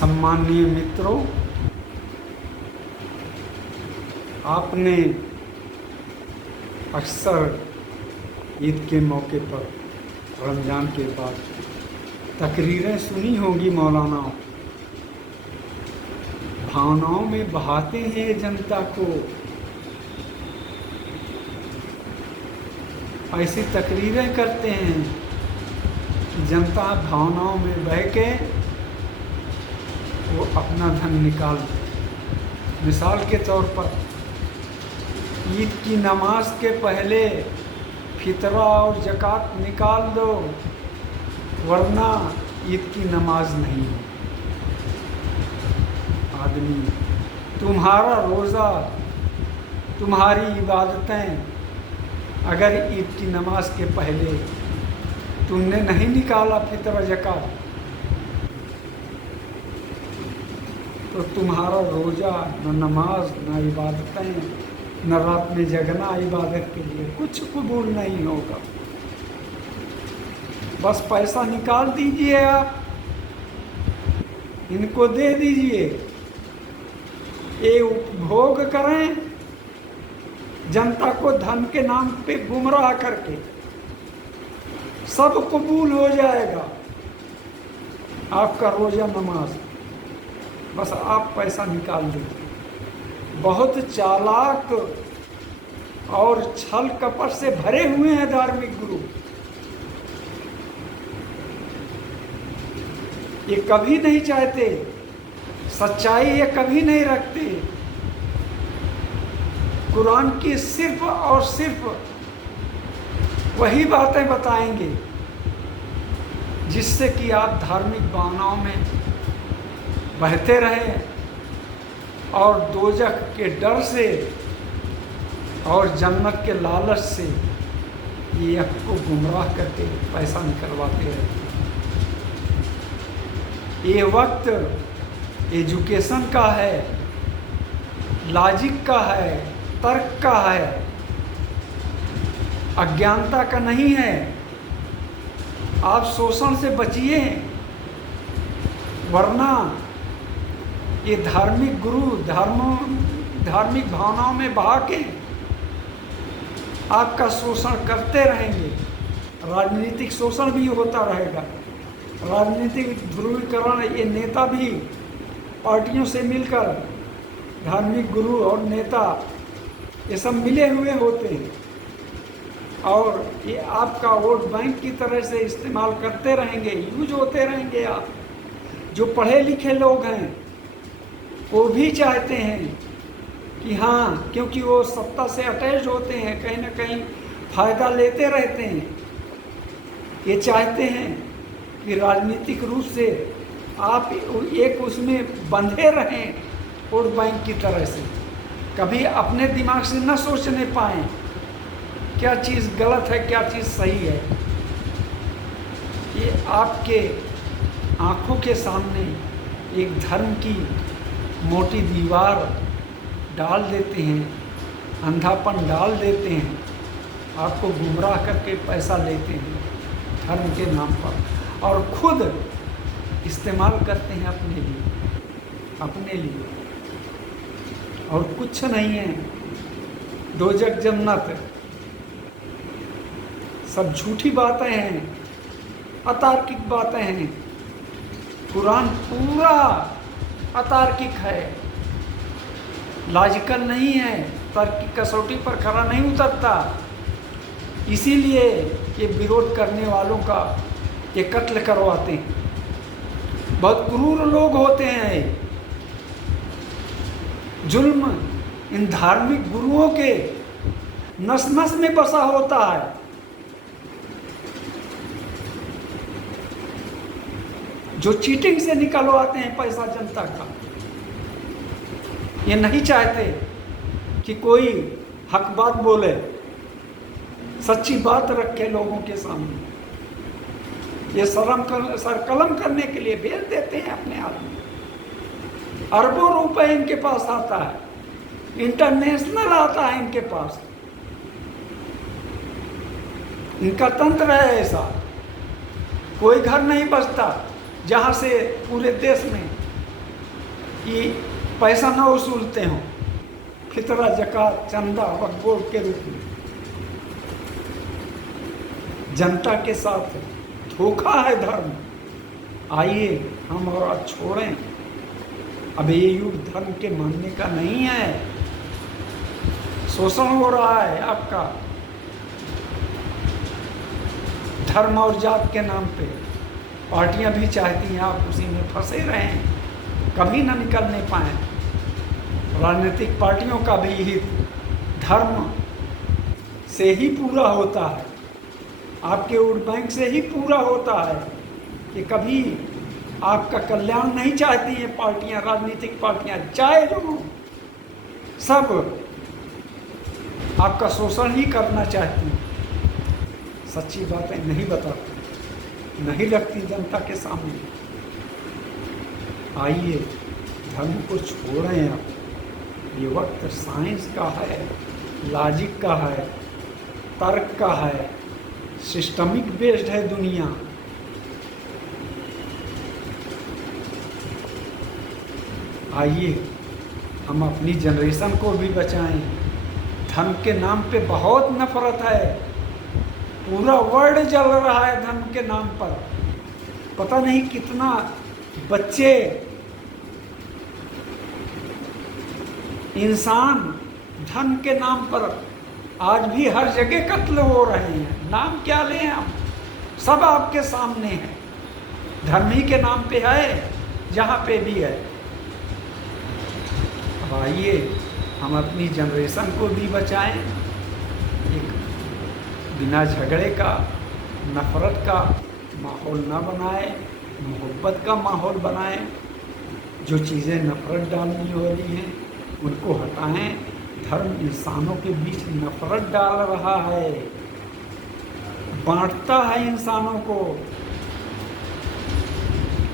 सम्माननीय मित्रों, आपने अक्सर ईद के मौके पर रमज़ान के बाद तकरीरें सुनी होंगी। मौलाना भावनाओं में बहाते हैं जनता को। ऐसी तकरीरें करते हैं कि जनता भावनाओं में बह के वो अपना धन निकाल दे। मिसाल के तौर पर ईद की नमाज के पहले फितरा और ज़कात निकाल दो, वरना ईद की नमाज नहीं है। आदमी, तुम्हारा रोज़ा, तुम्हारी इबादतें अगर ईद की नमाज के पहले तुमने नहीं निकाला फितरा ज़कात, तो तुम्हारा रोज़ा, न नमाज, न इबादतें, न रात में जगना इबादत के लिए कुछ कबूल नहीं होगा। बस पैसा निकाल दीजिए, आप इनको दे दीजिए, ये उपभोग करें, जनता को धन के नाम पे गुमराह करके सब कबूल हो जाएगा आपका रोज़ा नमाज। बस आप पैसा निकाल दीजिए। बहुत चालाक और छल कपट से भरे हुए हैं धार्मिक गुरु। ये कभी नहीं चाहते, सच्चाई ये कभी नहीं रखते। कुरान की सिर्फ और सिर्फ वही बातें बताएंगे जिससे कि आप धार्मिक भावनाओं में बहते रहें और दोजख के डर से और जन्नत के लालच से ये आपको गुमराह करके पैसा निकलवाते रहते हैं। ये वक्त एजुकेशन का है, लॉजिक का है, तर्क का है, अज्ञानता का नहीं है। आप शोषण से बचिए, वरना ये धार्मिक गुरु धार्मिक भावनाओं में बहा के आपका शोषण करते रहेंगे। राजनीतिक शोषण भी होता रहेगा, राजनीतिक ध्रुवीकरण। ये नेता भी पार्टियों से मिलकर, धार्मिक गुरु और नेता ये सब मिले हुए होते हैं और ये आपका वोट बैंक की तरह से इस्तेमाल करते रहेंगे, यूज होते रहेंगे। आप जो पढ़े लिखे लोग हैं वो भी चाहते हैं कि हाँ, क्योंकि वो सत्ता से अटैच होते हैं, कहीं ना कहीं फ़ायदा लेते रहते हैं। ये चाहते हैं कि राजनीतिक रूप से आप एक उसमें बंधे रहें वोट बैंक की तरह से, कभी अपने दिमाग से न सोचने पाएँ क्या चीज़ गलत है, क्या चीज़ सही है। ये आपके आँखों के सामने एक धर्म की मोटी दीवार डाल देते हैं, अंधापन डाल देते हैं, आपको गुमराह करके पैसा लेते हैं धर्म के नाम पर और खुद इस्तेमाल करते हैं अपने लिए और कुछ नहीं है। दोजख जन्नत सब झूठी बातें हैं, अतार्किक बातें हैं। कुरान पूरा अतार्किक है, लॉजिकल नहीं है, तर्क की कसौटी पर खरा नहीं उतरता। इसीलिए ये विरोध करने वालों का ये कत्ल करवाते हैं। बहुत क्रूर लोग होते हैं। जुल्म इन धार्मिक गुरुओं के नस नस में बसा होता है। जो चीटिंग से निकलवाते हैं पैसा जनता का, ये नहीं चाहते कि कोई हक बात बोले, सच्ची बात रखे लोगों के सामने। ये सरकलम करने के लिए भेज देते हैं अपने आदमी। अरबों रुपए इनके पास आता है, इंटरनेशनल आता है इनके पास। इनका तंत्र है ऐसा, कोई घर नहीं बचता जहाँ से पूरे देश में कि पैसा न वसूलते हों, फितरा, ज़कात, चंदा, वक्फ बोर्ड के रूप में। जनता के साथ धोखा है धर्म। आइए हम और छोड़ें। अब ये युग धर्म के मानने का नहीं है। शोषण हो रहा है आपका धर्म और जात के नाम पे। पार्टियां भी चाहती हैं आप उसी में फंसे रहें, कभी ना निकलने पाएं। राजनीतिक पार्टियों का भी हित धर्म से ही पूरा होता है, आपके वोट बैंक से ही पूरा होता है कि कभी आपका कल्याण नहीं चाहती हैं पार्टियां, राजनीतिक पार्टियां, चाहे जो सब आपका शोषण ही करना चाहती हैं। सच्ची बातें नहीं बताती, नहीं रखती जनता के सामने। आइए धर्म को छोड़ें। आप ये वक्त साइंस का है, लॉजिक का है, तर्क का है, सिस्टमिक बेस्ड है दुनिया। आइए हम अपनी जनरेशन को भी बचाएं। धर्म के नाम पे बहुत नफरत है, पूरा वर्ल्ड जल रहा है धर्म के नाम पर। पता नहीं कितना बच्चे, इंसान धर्म के नाम पर आज भी हर जगह कत्ल हो रहे हैं। नाम क्या लें हम, सब आपके सामने है। धर्म ही के नाम पे है, जहाँ पे भी है। अब आइए हम अपनी जनरेशन को भी बचाएं। एक बिना झगड़े का, नफरत का माहौल ना बनाए, मोहब्बत का माहौल बनाएं। जो चीज़ें नफरत डालने वाली हैं उनको हटाएं। धर्म इंसानों के बीच नफरत डाल रहा है, बांटता है इंसानों को,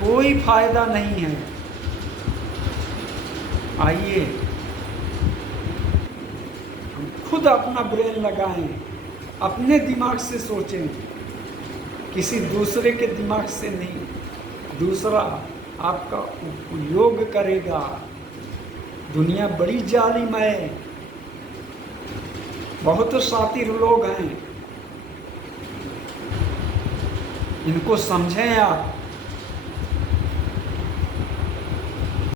कोई फायदा नहीं है। आइए हम खुद अपना ब्रेन लगाएं, अपने दिमाग से सोचें, किसी दूसरे के दिमाग से नहीं। दूसरा आपका उपयोग करेगा। दुनिया बड़ी जालिम है, बहुत शातिर लोग हैं, इनको समझें आप।